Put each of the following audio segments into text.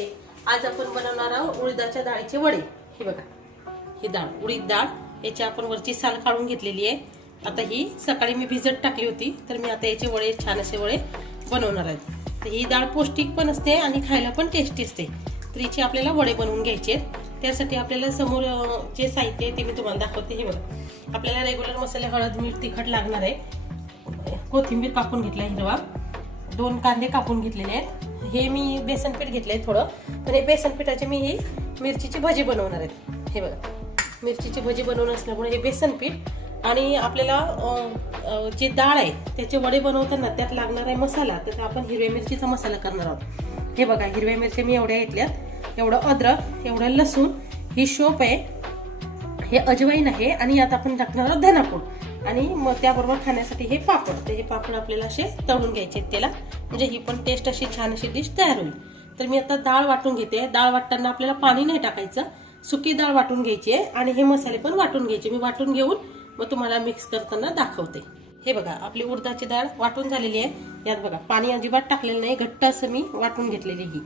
नमस्ते. आज आपण बनवणार आहोत उडदाच्या डाळीचे वडे. हे बघा, ही डाळ उडीद डाळ, याची आपण वरची साल काढून घेतलेली आहे. आता ही सकाळी मी भिजत टाकली होती, तर मी आता याचे वडे, छान असे वडे बनवणार आहे. तर ही डाळ पौष्टिक पण असते आणि खायला पण टेस्टी असते. तर याचे आपल्याला वडे बनवून घ्यायचे. त्यासाठी आपल्याला समोर जे साहित्य आहे ते मी तुम्हाला दाखवते. हे बघा, आपल्याला रेग्युलर मसाले, हळद, मीठ, तिखट लागणार आहे. कोथिंबीर कापून घेतला हिरवा, 2 कांदे कापून घेतलेले आहेत. हे मी बेसन पीठ घेतलंय थोडं, तर हे बेसन पीठाचे मी ही मिरचीची भजी बनवणार आहे. हे बघा, मिरचीची भजी बनवून असल्यामुळे हे बेसन पीठ आणि आपल्याला जे डाळ आहे त्याचे वडे बनवताना त्यात लागणार आहे मसाला. तर आपण हिरव्या मिरचीचा मसाला करणार आहोत. हे बघा, हिरव्या मिरच्या मी एवढ्या घेतल्यात, एवढं अद्रक, एवढं लसूण, ही शोप आहे, हे अजवाईन आहे आणि यात आपण टाकणार आहोत धनापूड आणि मग त्याबरोबर खाण्यासाठी हे पापड. तर हे पापड आपल्याला असे तळून घ्यायचे त्याला, म्हणजे ही पण टेस्ट अशी छान अशी डिश तयार होईल. तर मी आता डाळ वाटून घेते. डाळ वाटताना आपल्याला पाणी नाही टाकायचं, सुकी डाळ वाटून घ्यायची आहे आणि हे मसाले पण वाटून घ्यायचे. मी वाटून घेऊन मग तुम्हाला मिक्स करताना दाखवते. हे बघा, आपली उडदाची डाळ वाटून झालेली आहे. यात बघा, पाणी अजिबात टाकलेलं नाही, घट्ट असं मी वाटून घेतलेली ही.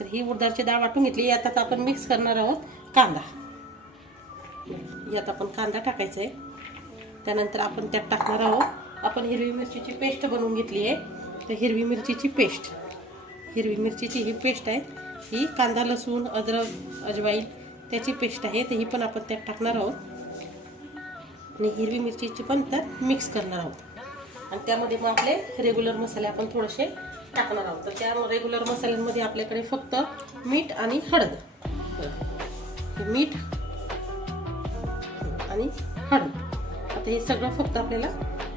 तर ही उडदाची डाळ वाटून घेतली. यात आपण मिक्स करणार आहोत कांदा. यात आपण कांदा टाकायचा आहे. त्यानंतर आपण त्यात टाकणार आहोत आपण हिरवी मिरचीची पेस्ट बनवून घेतली आहे. तर हिरवी मिरचीची पेस्ट, हिरवी मिरचीची ही पेस्ट आहे. ही कांदा, लसूण, अद्रक, अजवाईन त्याची पेस्ट आहे. तर ही पण आपण त्यात टाकणार आहोत आणि हिरवी मिरचीची पण त्यात मिक्स करणार आहोत. आणि त्यामध्ये मग आपले रेग्युलर मसाले आपण थोडेसे टाकणार आहोत. तर त्या रेग्युलर मसाल्यांमध्ये आपल्याकडे फक्त मीठ आणि हळद, मीठ आणि हळद. आता हे सगळं फक्त आपल्याला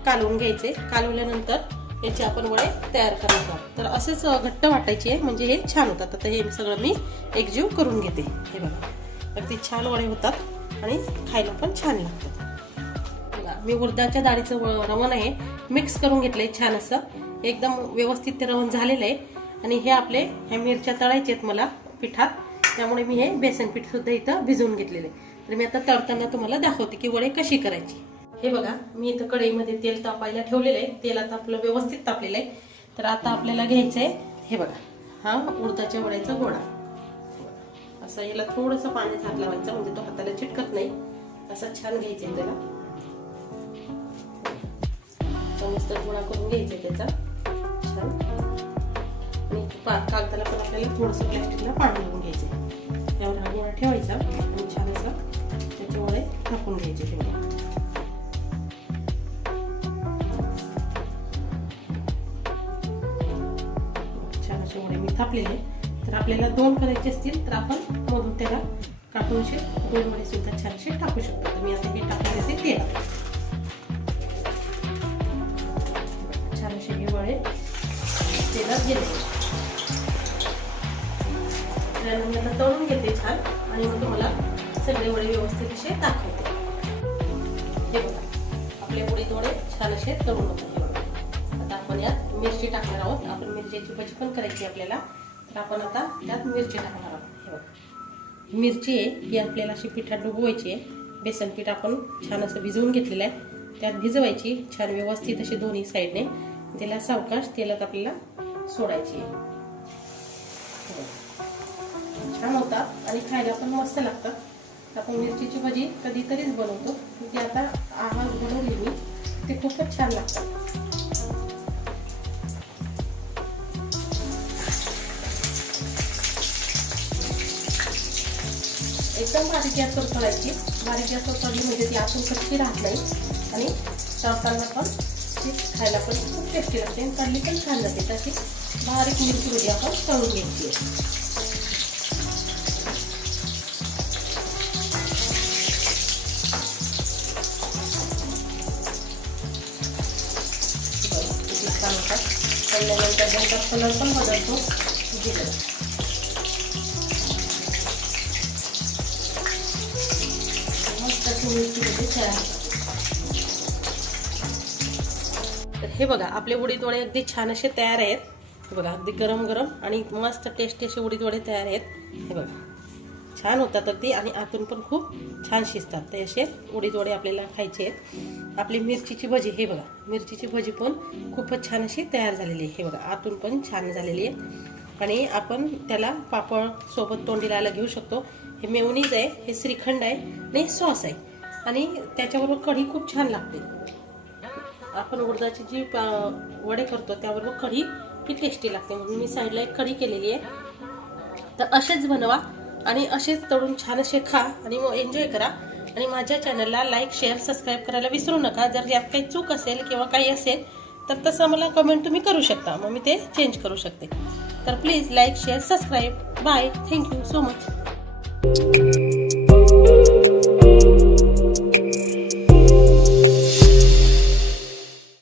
कालवून घ्यायचे. कालवल्यानंतर याचे आपण वडे तयार करणार आहोत. तर असेच घट्ट वाटायचे, म्हणजे हे छान होतात. आता हे सगळं मी एकजीव करून घेते. हे बघा, अगदी छान वडे होतात आणि खायला पण छान लागतात. बघा, मी उडदाच्या डाळीचं रवण आहे मिक्स करून घेतलंय छान असं, एकदम व्यवस्थित ते रवण झालेलं आहे. आणि हे आपले ह्या मिरच्या तळायचे आहेत मला पिठात, त्यामुळे मी हे बेसन पीठ सुद्धा इथं भिजवून घेतलेलं आहे. तर मी आता तळताना तुम्हाला दाखवते की वडे कशी करायची. हे बघा, मी इथं कढईमध्ये तेल तापायला ठेवलेलं आहे. तेल आता आपलं व्यवस्थित तापलेलं आहे. तर आता आपल्याला घ्यायचं आहे, हे बघा, हा उडदाच्या वड्याचा गोळा. असं याला थोडंसं पाण्यात हात लावायचं, म्हणजे तो हाताला चिटकत नाही. असं छान घ्यायचं आहे त्याला, मस्त गोळा करून घ्यायचा आहे त्याचा छान. आणि कागदाला पण आपल्याला थोडंसं प्लॅस्टिकला पाणी लावून घ्यायचं. त्यावर हा गोळा ठेवायचा आणि छान असं त्याच्यामुळे टाकून घ्यायचे. मी थापलेले. तर आपल्याला 2 करायचे असतील तर आपण मधून त्याला कापून असे 2 वडे सुद्धा छानसे टाकू शकतो. तर मी आता हे टाकले ते तेल, छान असे हे वडे तेलात गेले. त्यानंतर तळून घेते छान आणि मग तुम्हाला सगळे वडे व्यवस्थित असे दाखवते. हे बघा, आपले उडीद वडे छान असे तळून होतात. आता आपण यात मिरची टाकणार आहोत. आपण मिरचीची भजी पण करायची आपल्याला, तर आपण आता त्यात मिरची टाकणार आहोत. हे बघा, मिरची आहे ही आपल्याला अशी पिठात डुबवायची आहे. बेसन पीठ आपण छान असं भिजवून घेतलेलं आहे, त्यात भिजवायची छान व्यवस्थित अशी दोन्ही साईडने. त्याला सावकाश तेलात आपल्याला सोडायची आहे. छान होतात आणि खायला पण मस्त लागतात. आपण मिरचीची भजी कधीतरीच बनवतो, ती आता आज बनवली मी, ते खूपच छान लागतात. एकदम बारीक गॅसवर तळायची. बारीक गॅसवर तळली म्हणजे ती आतून कच्ची राहत नाही आणि तळताना पण ती खायला पण खूप टेस्टी लागते आणि तळली पण छान जाते. तशी बारीक मिरची मध्ये आपण तळून घ्यायची आहे. छान होतात. तळल्यानंतर त्यांचा कलर पण बदलतो. तर हे बघा, आपले उडीद वडे अगदी छान असे तयार आहेत. हे बघा, अगदी गरम गरम आणि मस्त टेस्टी असे उडीद वडे तयार आहेत. हे बघा, छान होतात अगदी आणि आतून पण खूप छान शिजतात. ते असे उडीद वडे आपल्याला खायचे आहेत. आपली मिरचीची भजी, हे बघा, मिरचीची भजी पण खूपच छान अशी तयार झालेली आहे. हे बघा, आतून पण छान झालेली आहे. आणि आपण त्याला पापड सोबत तोंडी लावायला घेऊ शकतो. हे मेयोनीज आहे, हे श्रीखंड आहे आणि सॉस आहे आणि त्याच्याबरोबर कढी खूप छान लागते. आपण उडदाची जी वडे करतो त्याबरोबर कढी ही टेस्टी लागते, म्हणून मी साईडला एक कढी केलेली आहे. तर असेच बनवा आणि असेच तळून छान असे खा आणि मग एन्जॉय करा. आणि माझ्या चॅनलला लाईक, शेअर, सबस्क्राईब करायला विसरू नका. जर यात काही चूक असेल किंवा काही असेल तर तसं मला कमेंट तुम्ही करू शकता, मग मी ते चेंज करू शकते. तर please like, share, subscribe. Bye. Thank you so much.